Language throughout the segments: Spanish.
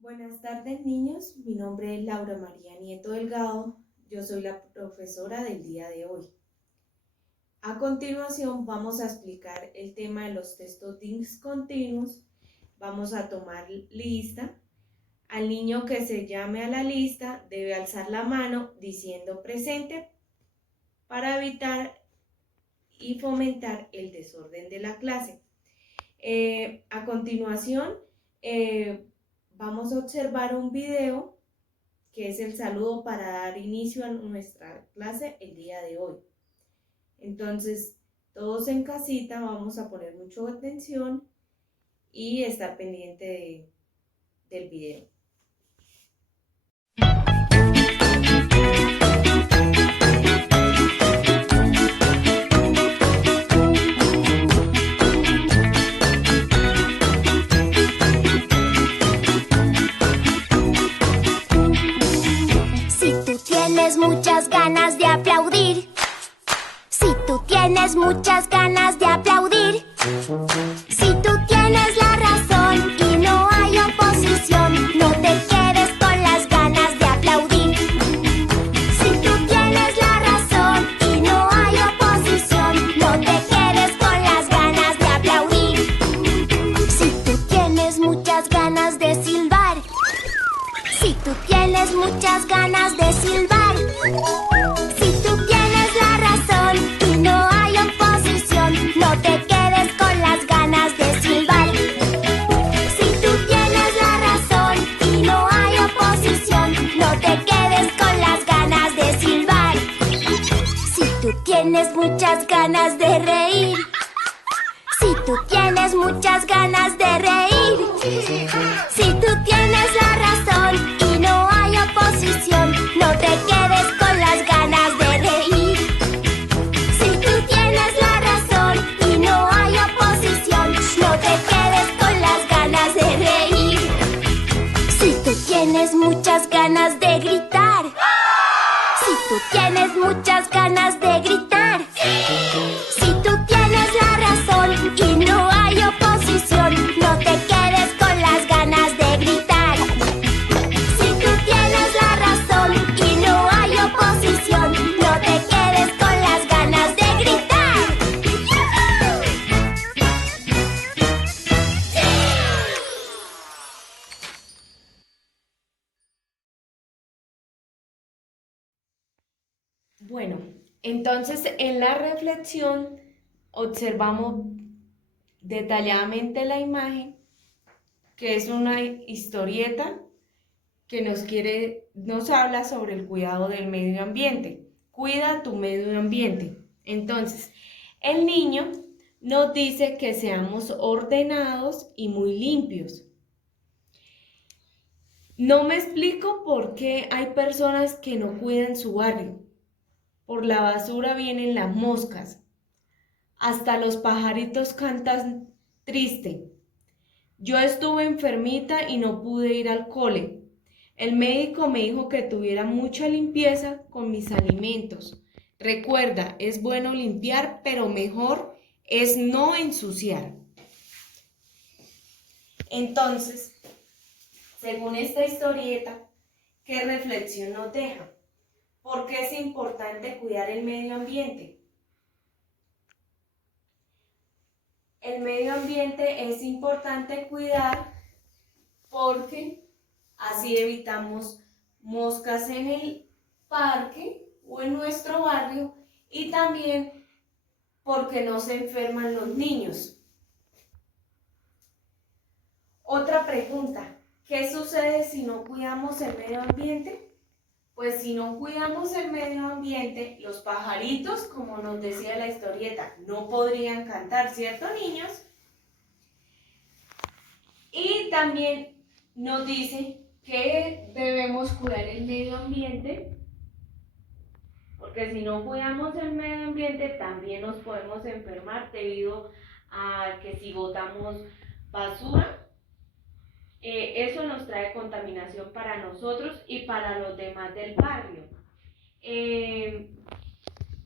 Buenas tardes, niños. Mi nombre es Laura María Nieto Delgado. Yo soy la profesora del día de hoy. A continuación vamos a explicar el tema de los textos discontinuos. Vamos a tomar lista. Al niño que se llame a la lista debe alzar la mano diciendo presente para evitar y fomentar el desorden de la clase. A continuación, vamos a observar un video que es el saludo para dar inicio a nuestra clase el día de hoy. Entonces, todos en casita vamos a poner mucha atención y estar pendiente del video. Si tú tienes muchas ganas de aplaudir, si tú tienes muchas ganas de aplaudir, si tú tienes la razón y no hay oposición, no te quedes con las ganas de aplaudir. Si tú tienes la razón y no hay oposición, no te quedes con las ganas de aplaudir. Si tú tienes muchas ganas de silbar, si tú tienes muchas ganas de silbar, si tú tienes la razón y no hay oposición, no te quedes con las ganas de silbar. Si tú tienes la razón y no hay oposición, no te quedes con las ganas de silbar. Si tú tienes muchas ganas de reír, si tú tienes muchas ganas de reír, si tú tienes la razón y no hay oposición, no te quedes con las ganas de reír. Si tú tienes la razón y no hay oposición, no te quedes con las ganas de reír. Si tú tienes muchas ganas de gritar, si tú tienes muchas ganas de gritar, si tú tienes la razón y no hay oposición, no te quedes con las ganas de gritar. Si tú tienes la razón y no hay oposición, no te quedes con las ganas de gritar. Bueno, entonces en la reflexión observamos detalladamente la imagen, que es una historieta que nos habla sobre el cuidado del medio ambiente. Cuida tu medio ambiente. Entonces, el niño nos dice que seamos ordenados y muy limpios. No me explico por qué hay personas que no cuidan su barrio. Por la basura vienen las moscas. Hasta los pajaritos cantan triste. Yo estuve enfermita y no pude ir al cole. El médico me dijo que tuviera mucha limpieza con mis alimentos. Recuerda, es bueno limpiar, pero mejor es no ensuciar. Entonces, según esta historieta, ¿qué reflexión nos deja? ¿Por qué es importante cuidar el medio ambiente? El medio ambiente es importante cuidar porque así evitamos moscas en el parque o en nuestro barrio y también porque no se enferman los niños. Otra pregunta, ¿qué sucede si no cuidamos el medio ambiente? Pues si no cuidamos el medio ambiente, los pajaritos, como nos decía la historieta, no podrían cantar, ¿cierto, niños? Y también nos dice que debemos cuidar el medio ambiente, porque si no cuidamos el medio ambiente también nos podemos enfermar debido a que si botamos basura, eso nos trae contaminación para nosotros y para los demás del barrio.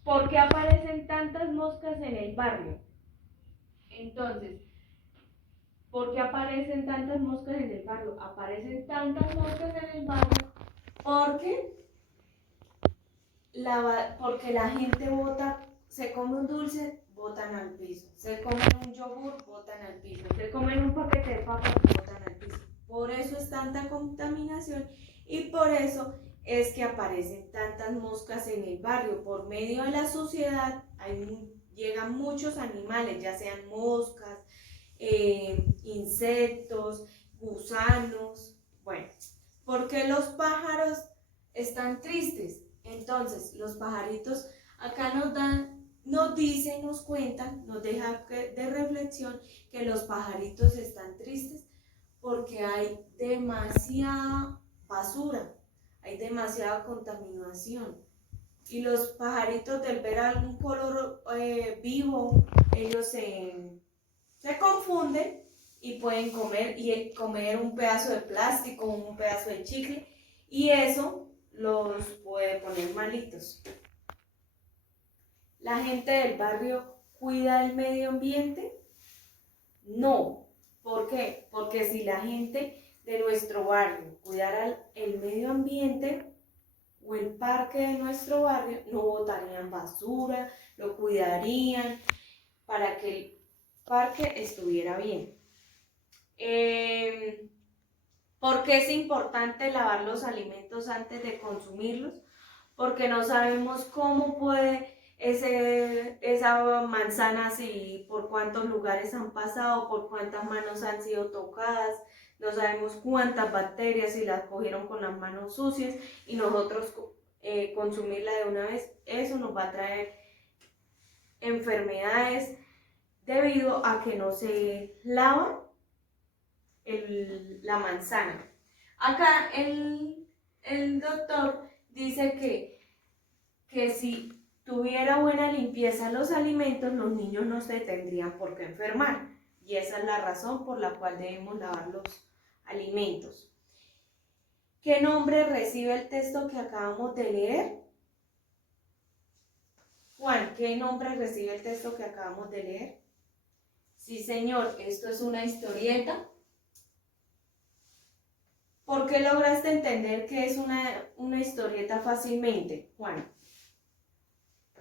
¿Por qué aparecen tantas moscas en el barrio? Entonces, ¿Por qué aparecen tantas moscas en el barrio? Aparecen tantas moscas en el barrio porque la gente bota, se come un dulce, botan al piso. Se comen un yogur, botan al piso. Se comen un paquete de papas, botan al piso. Por eso es tanta contaminación y por eso es que aparecen tantas moscas en el barrio. Por medio de la suciedad llegan muchos animales, ya sean moscas, insectos, gusanos. Bueno, ¿por qué los pájaros están tristes? Entonces, los pajaritos acá nos dicen, nos cuentan, nos deja de reflexión que los pajaritos están tristes porque hay demasiada basura, hay demasiada contaminación. Y los pajaritos, del ver algún color vivo, ellos se confunden y pueden comer un pedazo de plástico, un pedazo de chicle, y eso los puede poner malitos. ¿La gente del barrio cuida el medio ambiente? No. ¿Por qué? Porque si la gente de nuestro barrio cuidara el medio ambiente o el parque de nuestro barrio, no botarían basura, lo cuidarían para que el parque estuviera bien. ¿Por qué es importante lavar los alimentos antes de consumirlos? Porque no sabemos cómo puede esa manzana, si por cuántos lugares han pasado, por cuántas manos han sido tocadas, no sabemos cuántas bacterias, si las cogieron con las manos sucias y nosotros consumirla de una vez, eso nos va a traer enfermedades debido a que no se lava la manzana. Acá el doctor dice que si tuviera buena limpieza los alimentos, los niños no se tendrían por qué enfermar. Y esa es la razón por la cual debemos lavar los alimentos. ¿Qué nombre recibe el texto que acabamos de leer? Juan, ¿qué nombre recibe el texto que acabamos de leer? Sí, señor, esto es una historieta. ¿Por qué lograste entender que es una historieta fácilmente, Juan?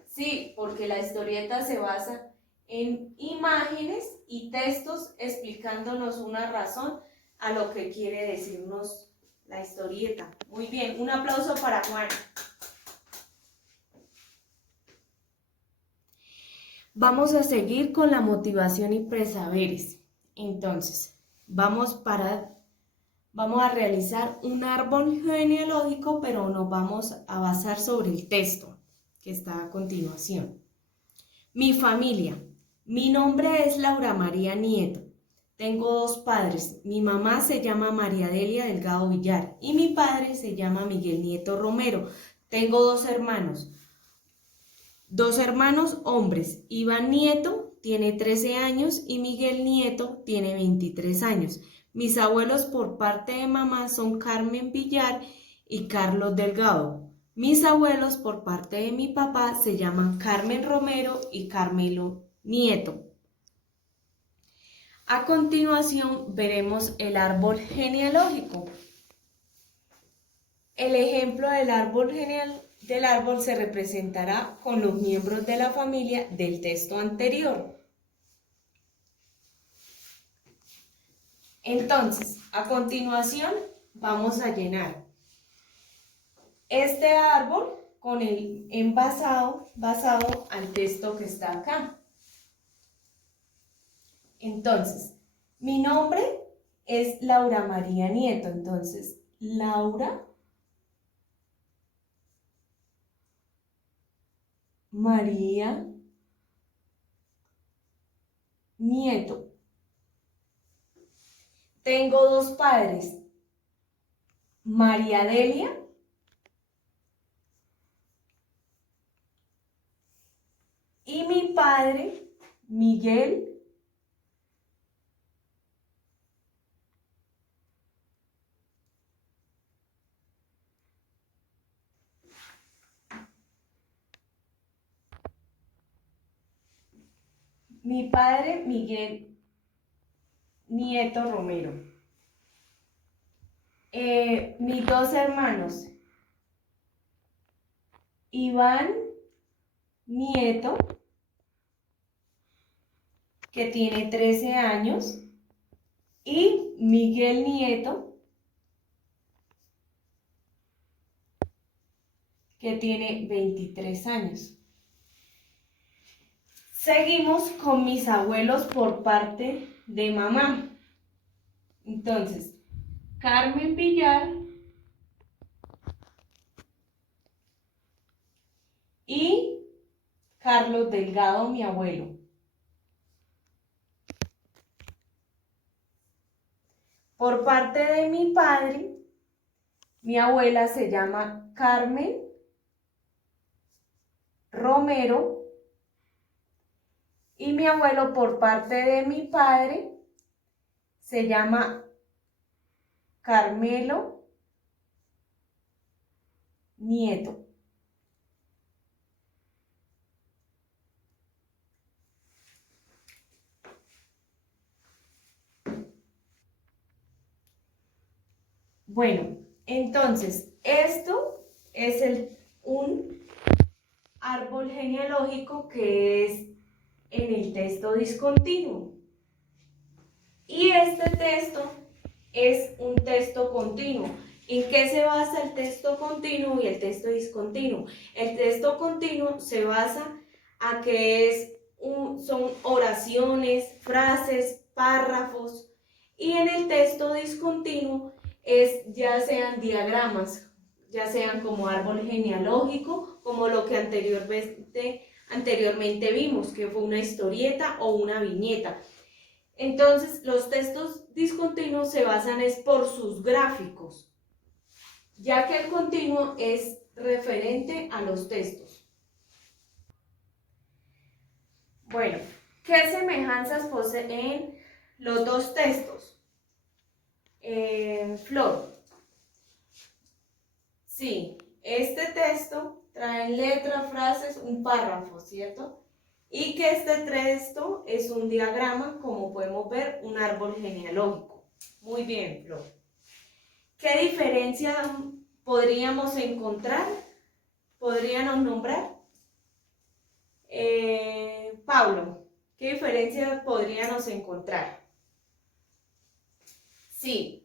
Sí, porque la historieta se basa en imágenes y textos explicándonos una razón a lo que quiere decirnos la historieta. Muy bien, un aplauso para Juan. Vamos a seguir con la motivación y presaberes. Entonces, vamos a realizar un árbol genealógico, pero nos vamos a basar sobre el texto que está a continuación. Mi familia. Mi nombre es Laura María Nieto. Tengo dos padres. Mi mamá se llama María Delia Delgado Villar y mi padre se llama Miguel Nieto Romero. Tengo dos hermanos hombres. Iván Nieto tiene 13 años y Miguel Nieto tiene 23 años. Mis abuelos por parte de mamá son Carmen Villar y Carlos Delgado. Mis abuelos por parte de mi papá se llaman Carmen Romero y Carmelo Nieto. A continuación veremos el árbol genealógico. El ejemplo del árbol se representará con los miembros de la familia del texto anterior. Entonces, a continuación vamos a llenar este árbol con el basado al texto que está acá. Entonces, mi nombre es Laura María Nieto. Entonces, Laura María Nieto. Tengo dos padres, María Delia y mi padre, Miguel Nieto Romero. Mis dos hermanos, Iván Nieto, que tiene 13 años, y Miguel Nieto, que tiene 23 años. Seguimos con mis abuelos por parte de mamá. Entonces, Carmen Villar y Carlos Delgado, mi abuelo. Por parte de mi padre, mi abuela se llama Carmen Romero y mi abuelo por parte de mi padre se llama Carmelo Nieto. Bueno, entonces, esto es un árbol genealógico que es en el texto discontinuo. Y este texto es un texto continuo. ¿En qué se basa el texto continuo y el texto discontinuo? El texto continuo se basa a que son oraciones, frases, párrafos, y en el texto discontinuo ya sean diagramas, ya sean como árbol genealógico, como lo que anteriormente vimos, que fue una historieta o una viñeta. Entonces, los textos discontinuos se basan por sus gráficos, ya que el continuo es referente a los textos. Bueno, ¿qué semejanzas poseen los dos textos? Flor. Sí, este texto trae letra, frases, un párrafo, ¿cierto? Y que este texto es un diagrama, como podemos ver, un árbol genealógico. Muy bien, Flor. ¿Qué diferencia podríamos encontrar? ¿Podríamos nombrar? Pablo, ¿qué diferencia podríamos encontrar? Sí,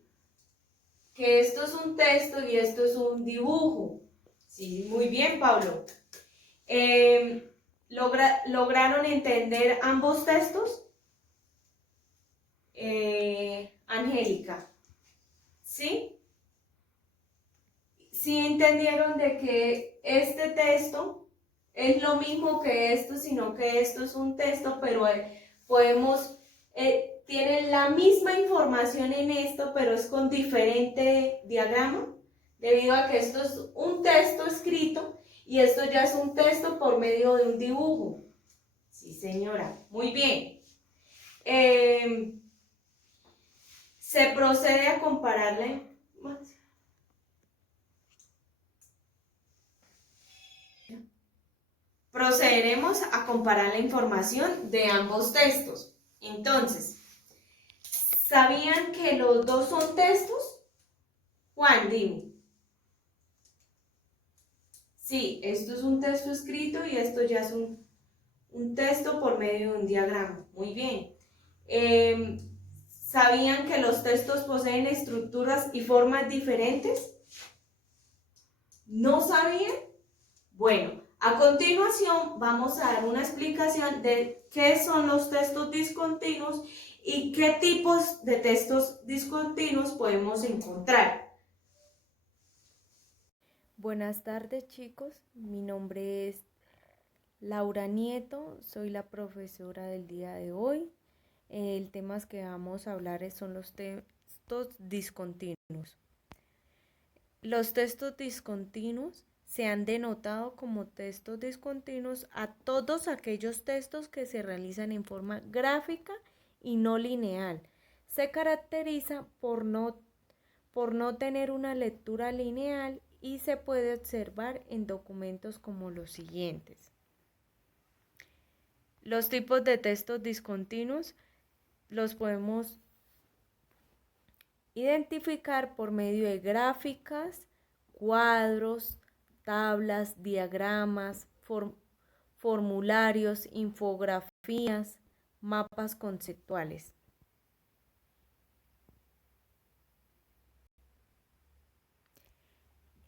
que esto es un texto y esto es un dibujo. Sí, muy bien, Pablo. ¿Lograron entender ambos textos? Angélica, ¿sí? Sí entendieron de que este texto es lo mismo que esto, sino que esto es un texto, pero tienen la misma información en esto, pero es con diferente diagrama, debido a que esto es un texto escrito y esto ya es un texto por medio de un dibujo. Sí, señora, muy bien. Se procede a compararle. Procederemos a comparar la información de ambos textos. Entonces, ¿sabían que los dos son textos? Juan, dime. Sí, esto es un texto escrito y esto ya es un texto por medio de un diagrama. Muy bien. ¿Sabían que los textos poseen estructuras y formas diferentes? ¿No sabían? Bueno, a continuación vamos a dar una explicación de qué son los textos discontinuos y qué tipos de textos discontinuos podemos encontrar. Buenas tardes, chicos, mi nombre es Laura Nieto, soy la profesora del día de hoy. El tema que vamos a hablar son los textos discontinuos. Los textos discontinuos se han denotado como textos discontinuos a todos aquellos textos que se realizan en forma gráfica y no lineal. Se caracteriza por no tener una lectura lineal y se puede observar en documentos como los siguientes. Los tipos de textos discontinuos los podemos identificar por medio de gráficas, cuadros, tablas, diagramas, formularios, infografías, mapas conceptuales.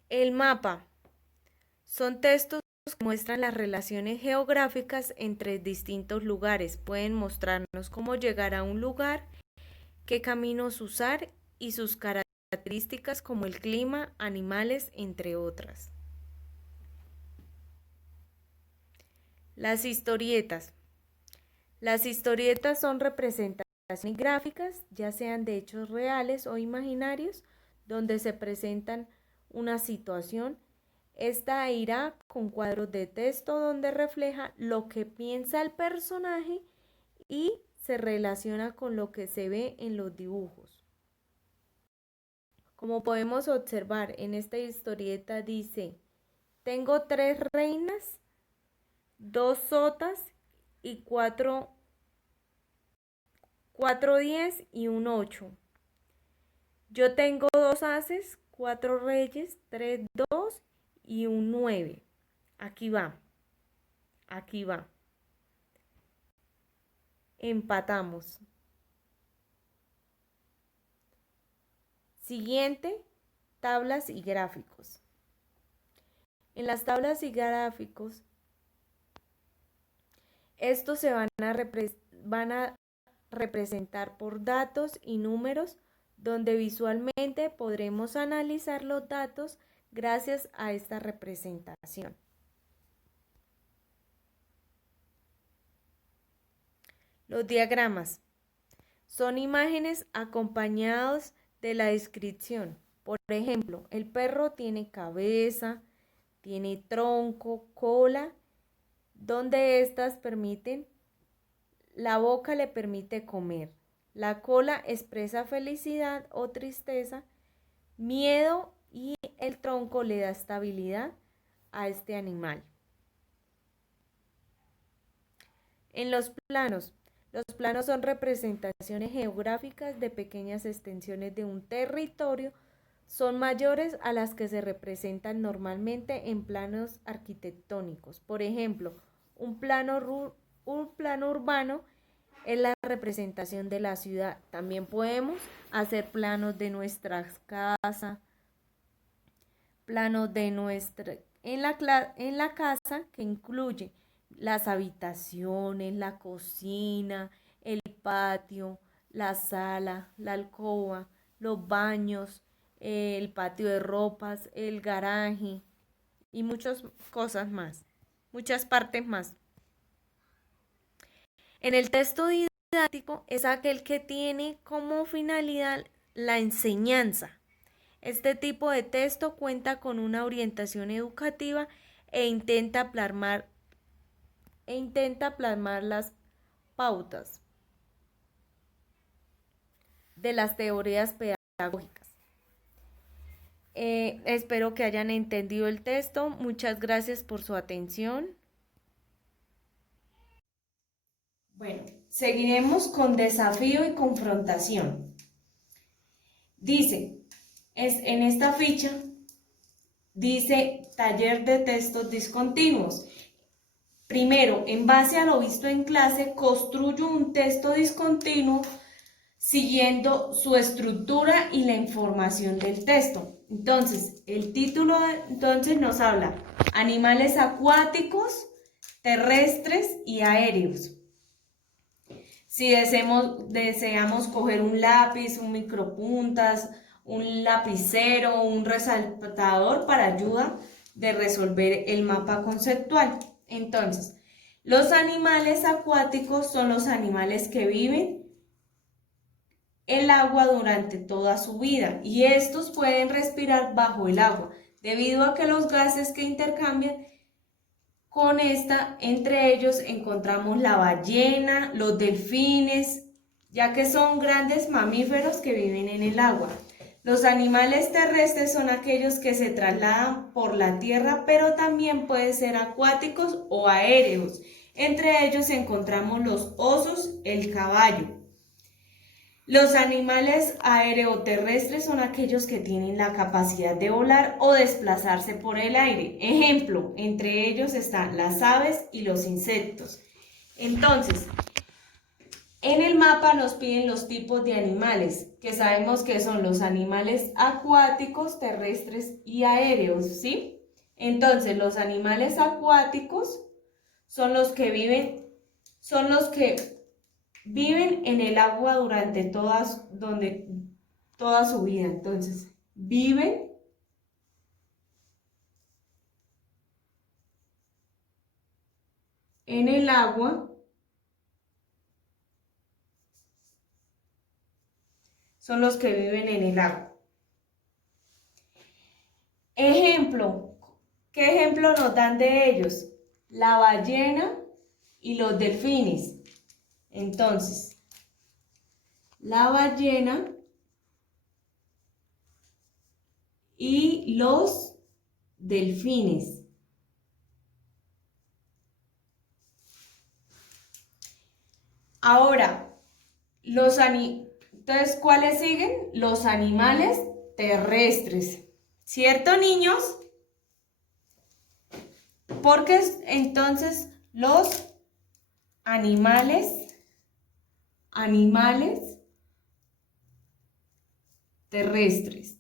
El mapa son textos que muestran las relaciones geográficas entre distintos lugares. Pueden mostrarnos cómo llegar a un lugar, qué caminos usar y sus características como el clima, animales, entre otras. Las historietas. Las historietas son representaciones gráficas, ya sean de hechos reales o imaginarios, donde se presentan una situación. Esta irá con cuadros de texto donde refleja lo que piensa el personaje y se relaciona con lo que se ve en los dibujos. Como podemos observar en esta historieta dice: tengo 3 reinas, 2 sotas y 4 10 y un 8. Yo tengo 2 ases, 4 reyes, 3 2 y un 9. Aquí va. Aquí va. Empatamos. Siguiente, tablas y gráficos. En las tablas y gráficos, estos se van a representar por datos y números, donde visualmente podremos analizar los datos gracias a esta representación. Los diagramas son imágenes acompañados de la descripción. Por ejemplo, el perro tiene cabeza, tiene tronco, cola, donde estas permiten, la boca le permite comer, la cola expresa felicidad o tristeza, miedo, y el tronco le da estabilidad a este animal. En los planos son representaciones geográficas de pequeñas extensiones de un territorio, son mayores a las que se representan normalmente en planos arquitectónicos. Por ejemplo, un plano urbano es la representación de la ciudad. También podemos hacer planos de nuestras casas, planos de en la casa, que incluye las habitaciones, la cocina, el patio, la sala, la alcoba, los baños, el patio de ropas, el garaje y muchas cosas más, muchas partes más. En el texto didáctico es aquel que tiene como finalidad la enseñanza. Este tipo de texto cuenta con una orientación educativa e intenta plasmar las pautas de las teorías pedagógicas. Espero que hayan entendido el texto. Muchas gracias por su atención. Bueno, seguiremos con desafío y confrontación. Dice, en esta ficha, dice taller de textos discontinuos. Primero, en base a lo visto en clase, construyo un texto discontinuo siguiendo su estructura y la información del texto. Entonces, el título nos habla animales acuáticos, terrestres y aéreos. Si deseamos coger un lápiz, un micropuntas, un lapicero, un resaltador para ayuda de resolver el mapa conceptual. Entonces, los animales acuáticos son los animales que viven el agua durante toda su vida y estos pueden respirar bajo el agua debido a que los gases que intercambian con esta, entre ellos encontramos la ballena, los delfines, ya que son grandes mamíferos que viven en el agua. Los animales terrestres son aquellos que se trasladan por la tierra, pero también pueden ser acuáticos o aéreos. Entre ellos encontramos los osos, el caballo. Los animales aereoterrestres son aquellos que tienen la capacidad de volar o desplazarse por el aire. Ejemplo, entre ellos están las aves y los insectos. Entonces, en el mapa nos piden los tipos de animales, que sabemos que son los animales acuáticos, terrestres y aéreos, ¿sí? Entonces, los animales acuáticos son los que viven en el agua durante toda su vida. Entonces, viven en el agua son los que viven en el agua. Ejemplo, ¿qué ejemplo nos dan de ellos? La ballena y los delfines. Entonces, la ballena y los delfines. Ahora, entonces, ¿cuáles siguen? Los animales terrestres. ¿Cierto, niños? Porque entonces los animales terrestres.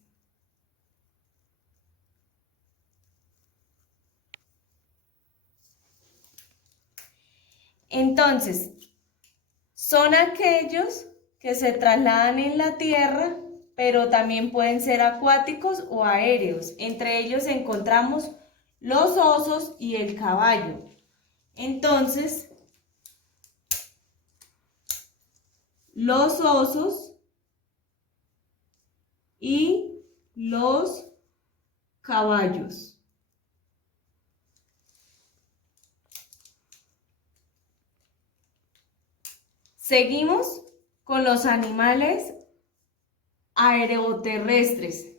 Entonces, son aquellos que se trasladan en la tierra, pero también pueden ser acuáticos o aéreos. Entre ellos encontramos los osos y el caballo. Entonces, los osos y los caballos. Seguimos con los animales aeroterrestres.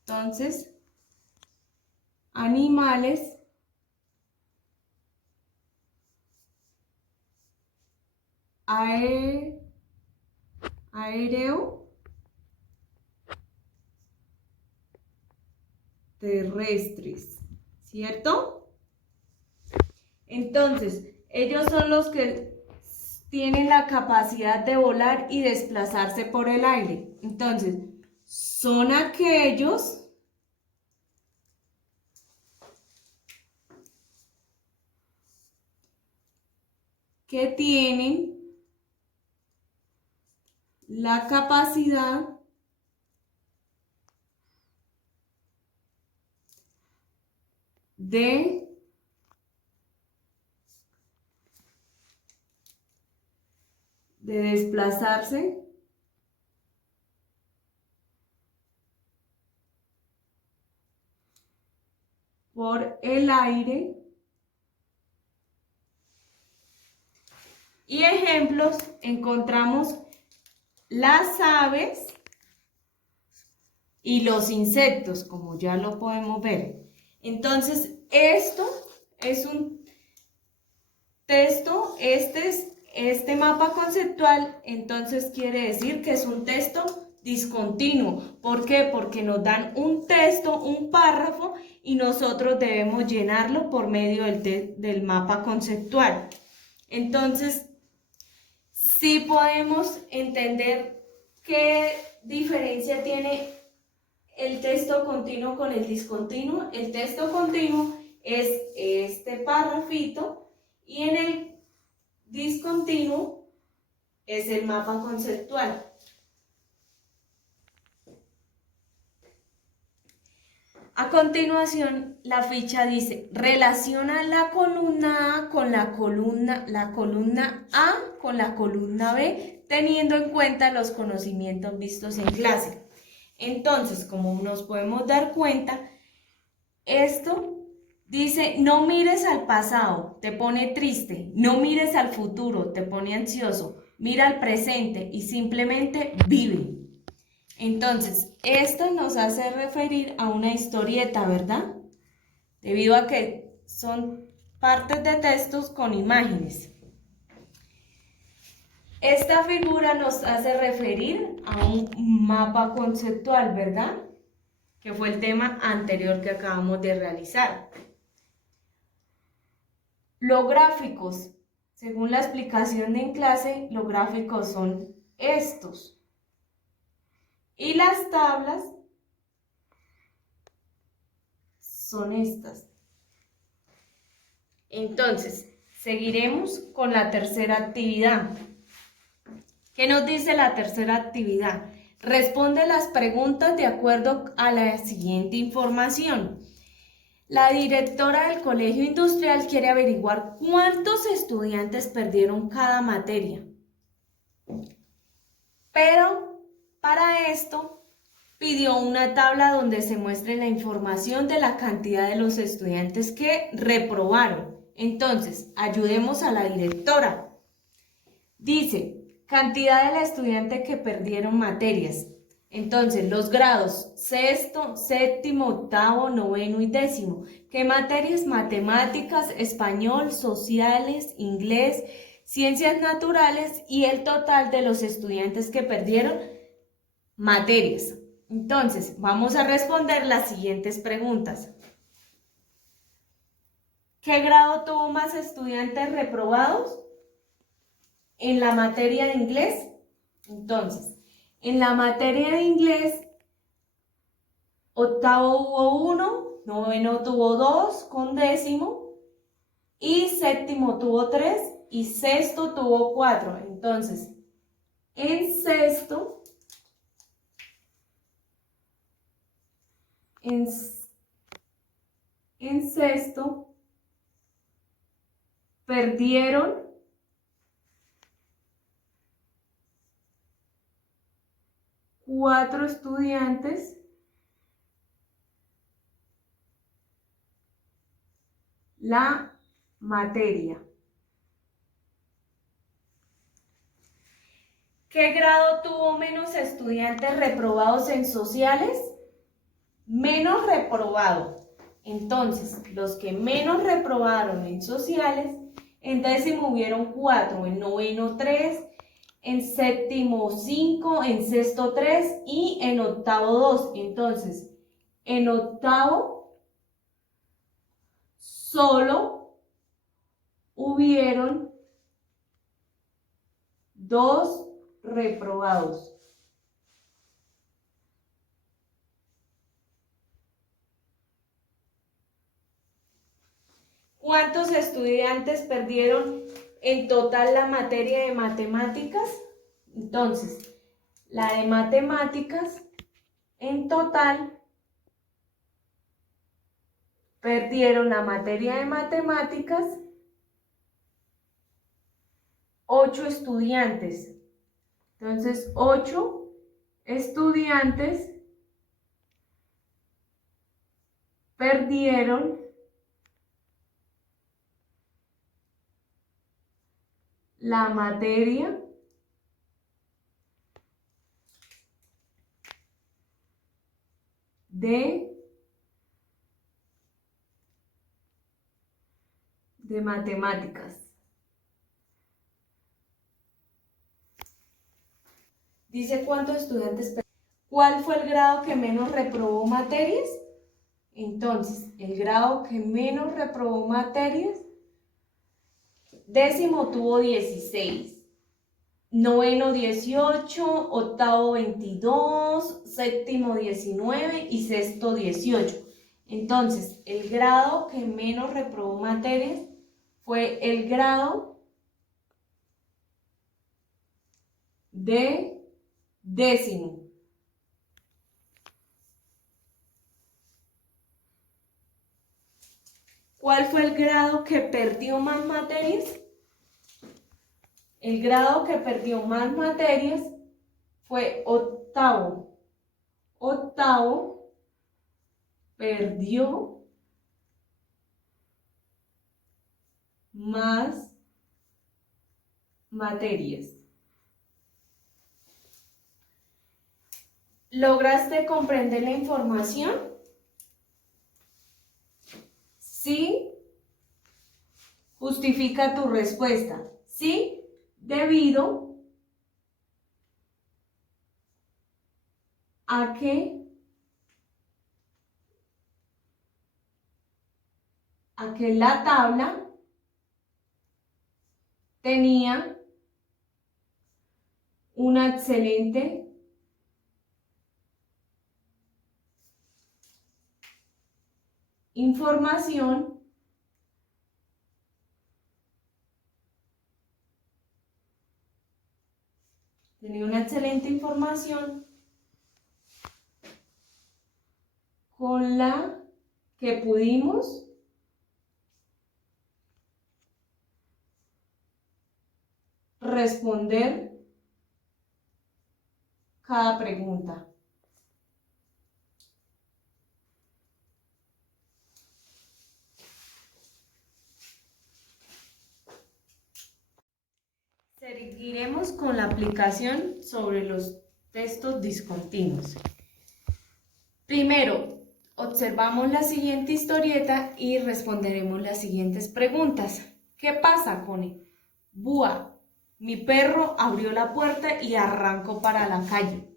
Entonces, animales aeroterrestres, ¿cierto? Entonces, ellos son los que tienen la capacidad de volar y desplazarse por el aire. Entonces, son aquellos que tienen la capacidad de desplazarse por el aire. Y ejemplos encontramos las aves y los insectos, como ya lo podemos ver. Entonces, esto es un texto, este mapa conceptual, entonces quiere decir que es un texto discontinuo. ¿Por qué? Porque nos dan un texto, un párrafo, y nosotros debemos llenarlo por medio del mapa conceptual. Entonces, sí podemos entender qué diferencia tiene el texto continuo con el discontinuo. El texto continuo es este párrafito y en el discontinuo es el mapa conceptual. A continuación, la ficha dice, relaciona la columna A con la columna A con la columna B, teniendo en cuenta los conocimientos vistos en clase. Entonces, como nos podemos dar cuenta, esto dice, no mires al pasado, te pone triste, no mires al futuro, te pone ansioso, mira al presente y simplemente vive. Entonces, esto nos hace referir a una historieta, ¿verdad? Debido a que son partes de textos con imágenes. Esta figura nos hace referir a un mapa conceptual, ¿verdad? Que fue el tema anterior que acabamos de realizar. Los gráficos, según la explicación en clase, los gráficos son estos. Y las tablas son estas. Entonces, seguiremos con la tercera actividad. ¿Qué nos dice la tercera actividad? Responde las preguntas de acuerdo a la siguiente información. La directora del Colegio Industrial quiere averiguar cuántos estudiantes perdieron cada materia. Pero para esto pidió una tabla donde se muestre la información de la cantidad de los estudiantes que reprobaron. Entonces, ayudemos a la directora. Dice, cantidad de los estudiantes que perdieron materias. Entonces, los grados sexto, séptimo, octavo, noveno y décimo. ¿Qué materias? Matemáticas, español, sociales, inglés, ciencias naturales y el total de los estudiantes que perdieron materias. Entonces, vamos a responder las siguientes preguntas. ¿Qué grado tuvo más estudiantes reprobados? En la materia de inglés. Entonces, en la materia de inglés, octavo hubo 1, noveno tuvo 2 con décimo, y séptimo tuvo 3 y sexto tuvo 4. Entonces, en sexto, perdieron 4 estudiantes la materia. ¿Qué grado tuvo menos estudiantes reprobados en sociales? Menos reprobado. Entonces, los que menos reprobaron en sociales, en décimo hubieron 4, en noveno 3, en séptimo 5, en sexto 3 y en octavo 2. Entonces, en octavo solo hubieron 2 reprobados. ¿Cuántos estudiantes perdieron en total la materia de matemáticas? Entonces, la de matemáticas en total perdieron la materia de matemáticas 8 estudiantes. Entonces, 8 estudiantes perdieron la materia de matemáticas. Dice cuántos estudiantes. ¿Cuál fue el grado que menos reprobó materias? Entonces, el grado que menos reprobó materias, décimo tuvo 16, noveno 18, octavo 22, séptimo 19 y sexto 18. Entonces, el grado que menos reprobó materias fue el grado de décimo. ¿Cuál fue el grado que perdió más materias? El grado que perdió más materias fue octavo. Octavo perdió más materias. ¿Lograste comprender la información? Sí. Justifica tu respuesta. Sí, debido a que la tabla tenía una excelente información con la que pudimos responder cada pregunta. Seguiremos con la aplicación sobre los textos discontinuos. Primero, observamos la siguiente historieta y responderemos las siguientes preguntas. ¿Qué pasa, Connie? Búa, mi perro abrió la puerta y arrancó para la calle.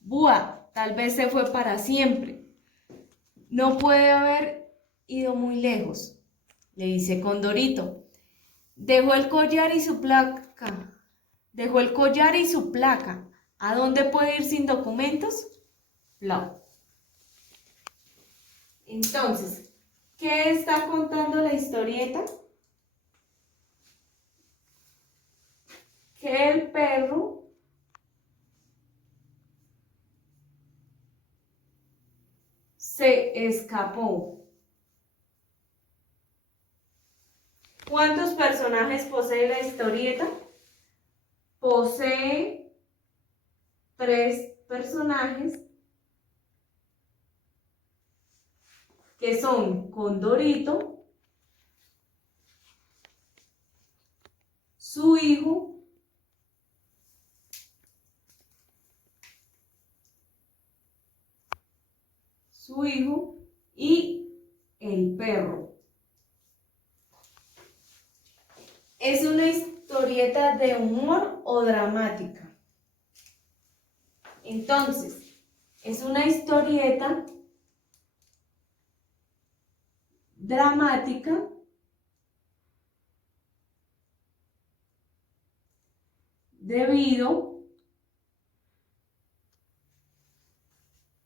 Búa, tal vez se fue para siempre. No puede haber ido muy lejos, le dice Condorito. Dejó el collar y su placa. ¿A dónde puede ir sin documentos? Blau. Entonces, ¿qué está contando la historieta? Que el perro se escapó. ¿Cuántos personajes posee la historieta? Posee 3 personajes que son Condorito, su hijo y el perro. ¿Es una historieta de humor o dramática? Entonces, es una historieta dramática debido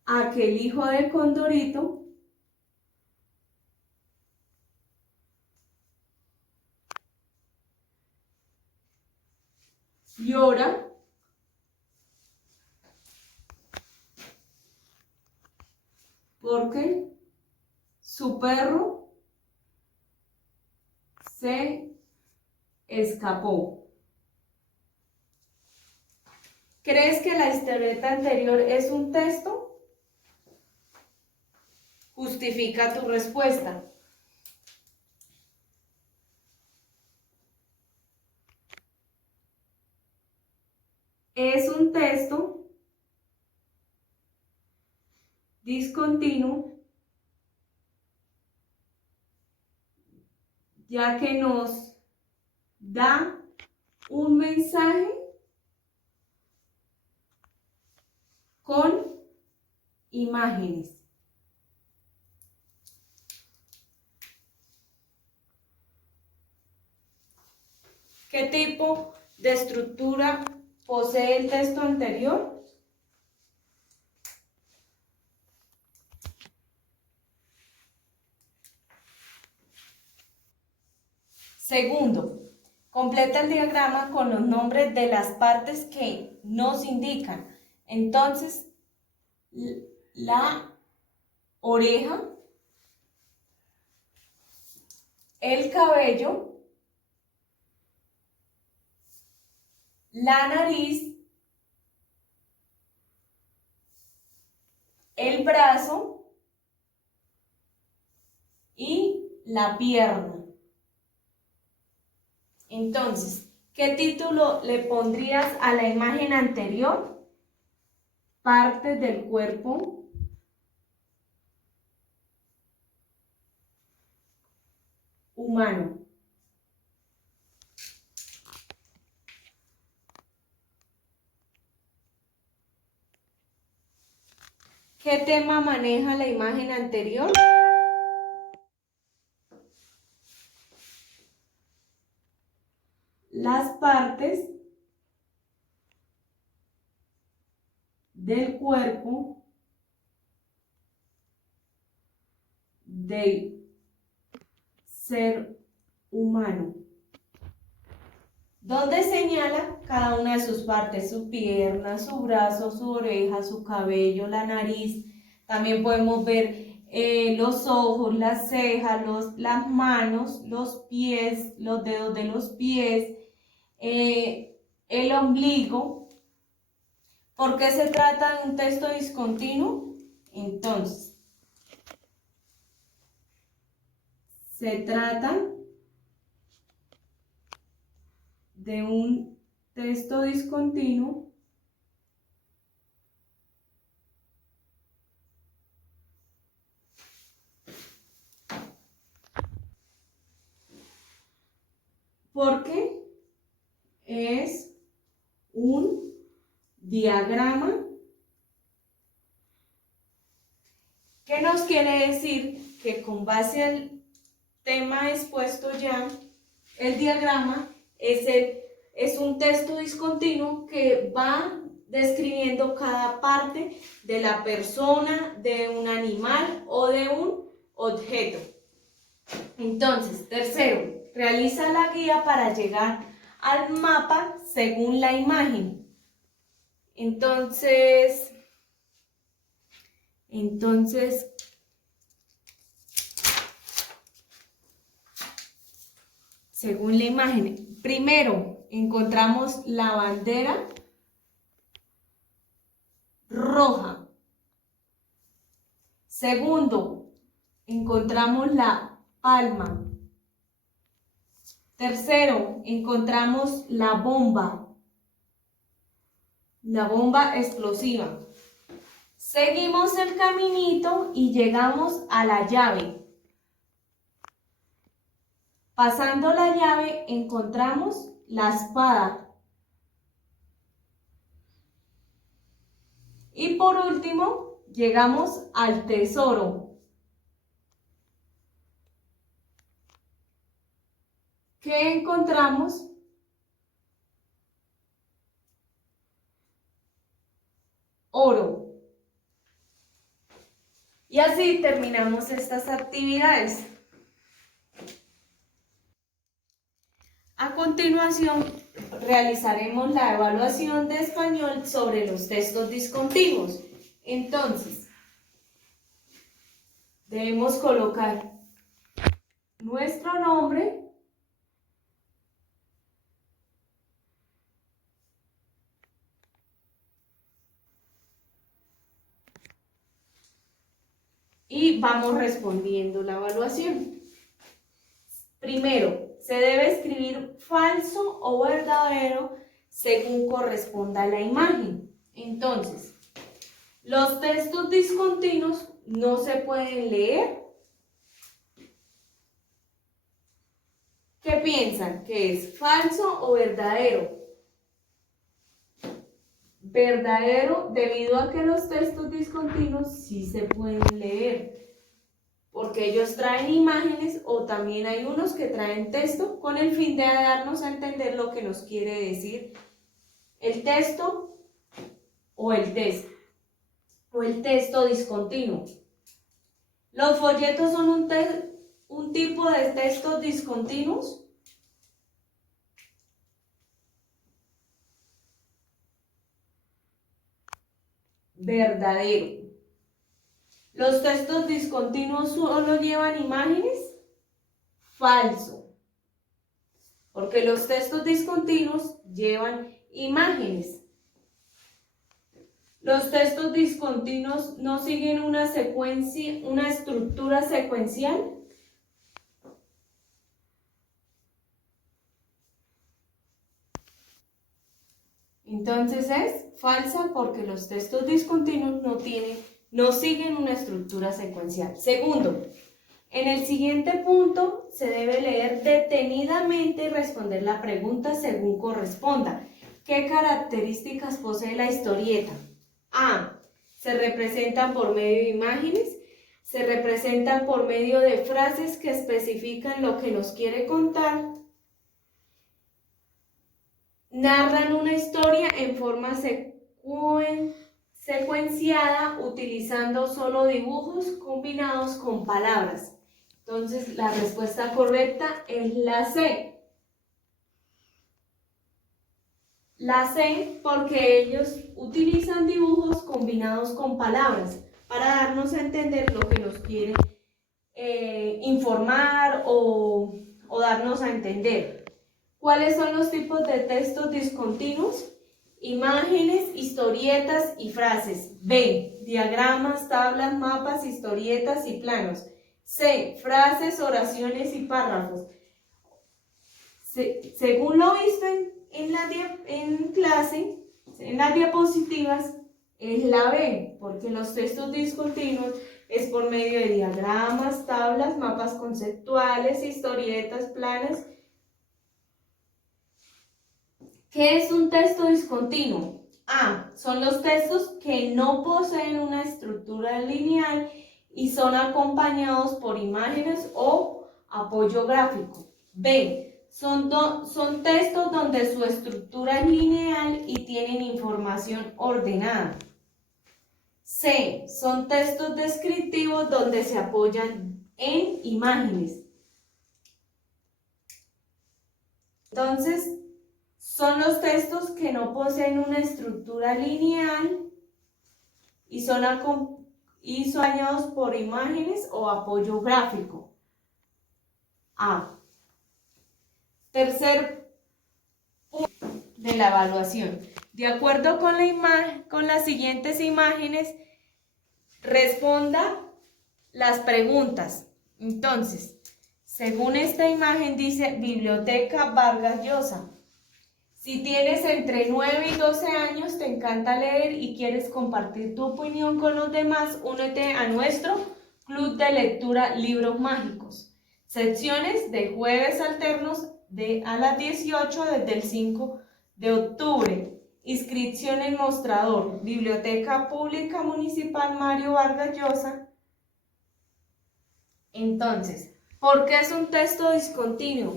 a que el hijo de Condorito llora porque su perro se escapó. ¿Crees que la historieta anterior es un texto? Justifica tu respuesta. Es un texto discontinuo, ya que nos da un mensaje con imágenes. ¿Qué tipo de estructura posee el texto anterior? Segundo, completa el diagrama con los nombres de las partes que nos indican. Entonces, la oreja, el cabello, la nariz, el brazo y la pierna. Entonces, ¿qué título le pondrías a la imagen anterior? Partes del cuerpo humano. ¿Qué tema maneja la imagen anterior? Las partes del cuerpo del ser humano, donde señala cada una de sus partes, su pierna, su brazo, su oreja, su cabello, la nariz. También podemos ver los ojos, las cejas, las manos, los pies, los dedos de los pies, el ombligo. ¿Por qué se trata de un texto discontinuo? Entonces, se trata de un texto discontinuo porque es un diagrama. ¿Qué nos quiere decir? Que con base al tema expuesto ya, el diagrama es un texto discontinuo que va describiendo cada parte de la persona, de un animal o de un objeto. Entonces, tercero, realiza la guía para llegar al mapa según la imagen. Entonces, según la imagen, primero encontramos la bandera roja. Segundo, encontramos la palma. Tercero, encontramos la bomba explosiva. Seguimos el caminito y llegamos a la llave. Pasando la llave encontramos la espada. Y por último, llegamos al tesoro. ¿Qué encontramos? Oro. Y así terminamos estas actividades. A continuación, realizaremos la evaluación de español sobre los textos discontinuos. Entonces, debemos colocar nuestro nombre, y vamos respondiendo la evaluación. Primero, se debe escribir falso o verdadero según corresponda a la imagen. Entonces, los textos discontinuos no se pueden leer. ¿Qué piensan? ¿Que es falso o verdadero? Verdadero, debido a que los textos discontinuos sí se pueden leer, porque ellos traen imágenes o también hay unos que traen texto con el fin de darnos a entender lo que nos quiere decir el texto o el texto discontinuo. Los folletos son un tipo de textos discontinuos. Verdadero. ¿Los textos discontinuos solo llevan imágenes? Falso. Porque los textos discontinuos llevan imágenes. Los textos discontinuos no siguen una estructura secuencial. Entonces es falsa porque los textos discontinuos no siguen una estructura secuencial. Segundo, en el siguiente punto se debe leer detenidamente y responder la pregunta según corresponda. ¿Qué características posee la historieta? A. se representan por medio de imágenes, se representan por medio de frases que especifican lo que nos quiere contar, narran una historia en forma secuenciada utilizando solo dibujos combinados con palabras. Entonces, la respuesta correcta es la C. La C porque ellos utilizan dibujos combinados con palabras para darnos a entender lo que nos quiere informar o darnos a entender. ¿Cuáles son los tipos de textos discontinuos? Imágenes, historietas y frases. B. Diagramas, tablas, mapas, historietas y planos. C. Frases, oraciones y párrafos. Según lo visto en clase, en las diapositivas, es la B, porque los textos discontinuos es por medio de diagramas, tablas, mapas conceptuales, historietas, planos. ¿Qué es un texto discontinuo? A. Son los textos que no poseen una estructura lineal y son acompañados por imágenes o apoyo gráfico. B. Son textos donde su estructura es lineal y tienen información ordenada. C. Son textos descriptivos donde se apoyan en imágenes. Entonces, son los textos que no poseen una estructura lineal y son acompañados por imágenes o apoyo gráfico. A. Tercer punto de la evaluación. De acuerdo con las siguientes imágenes, responda las preguntas. Entonces, según esta imagen dice Biblioteca Vargas Llosa. Si tienes entre 9 y 12 años, te encanta leer y quieres compartir tu opinión con los demás, únete a nuestro Club de Lectura Libros Mágicos. Secciones de jueves alternos a las 18 desde el 5 de octubre. Inscripción en mostrador. Biblioteca Pública Municipal Mario Vargas Llosa. Entonces, ¿por qué es un texto discontinuo?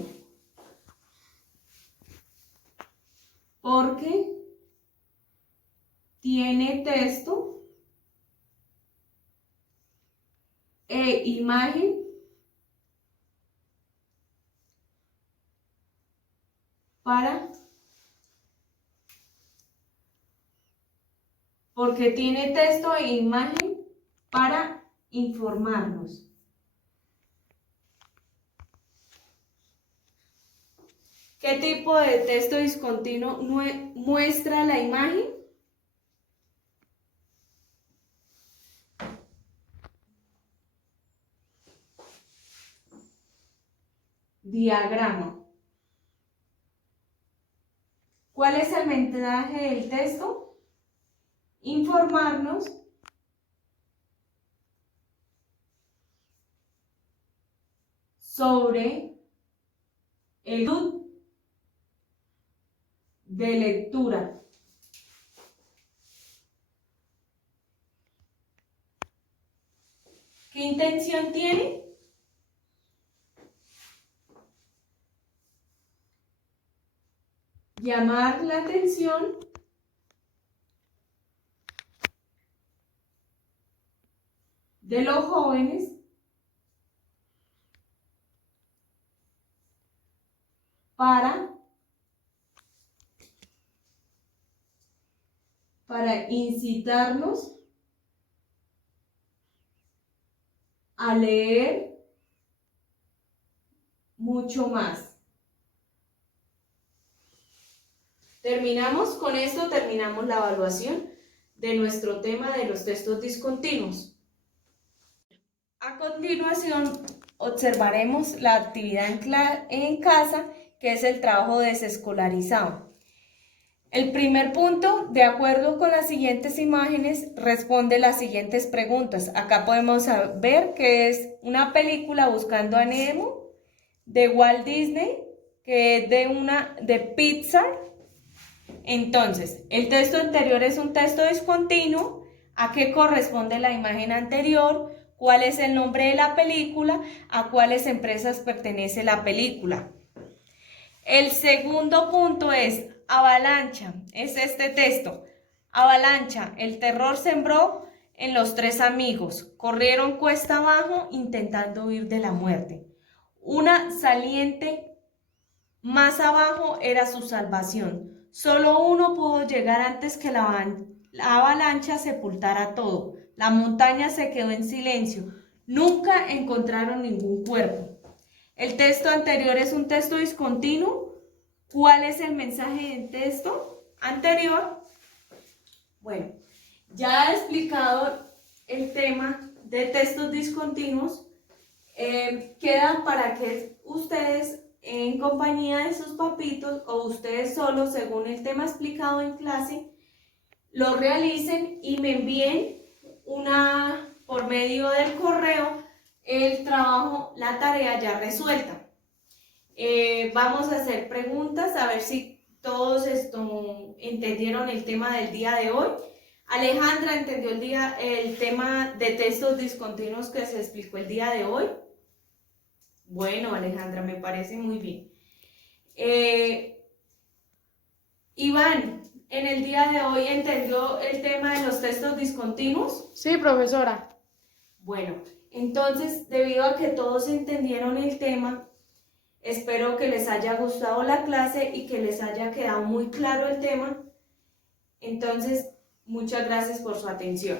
Porque tiene texto e imagen para informarnos. ¿Qué tipo de texto discontinuo muestra la imagen? Diagrama. ¿Cuál es el mensaje del texto? Informarnos sobre el club de lectura. ¿Qué intención tiene? Llamar la atención de los jóvenes para incitarnos a leer mucho más. Con esto terminamos la evaluación de nuestro tema de los textos discontinuos. A continuación, observaremos la actividad en casa, que es el trabajo desescolarizado. El primer punto, de acuerdo con las siguientes imágenes, responde las siguientes preguntas. Acá podemos ver que es una película Buscando a Nemo, de Walt Disney, que es de Pixar. Entonces, el texto anterior es un texto discontinuo, ¿A qué corresponde la imagen anterior? ¿Cuál es el nombre de la película? ¿A cuáles empresas pertenece la película? El segundo punto es avalancha. Es este texto. Avalancha. El terror sembró en los tres amigos. Corrieron cuesta abajo intentando huir de la muerte. Una saliente más abajo era su salvación. Solo uno pudo llegar antes que la avalancha sepultara todo. La montaña se quedó en silencio. Nunca encontraron ningún cuerpo. El texto anterior es un texto discontinuo. ¿Cuál es el mensaje del texto anterior? Bueno, ya he explicado el tema de textos discontinuos. Queda para que ustedes en compañía de sus papitos o ustedes solos, según el tema explicado en clase, lo realicen y me envíen por medio del correo el trabajo, la tarea ya resuelta. Vamos a hacer preguntas a ver si todos entendieron el tema del día de hoy. Alejandra, ¿entendió el tema de textos discontinuos que se explicó el día de hoy? Bueno, Alejandra, me parece muy bien. Iván, ¿en el día de hoy entendió el tema de los textos discontinuos? Sí, profesora. Bueno, entonces, debido a que todos entendieron el tema, espero que les haya gustado la clase y que les haya quedado muy claro el tema. Entonces, muchas gracias por su atención.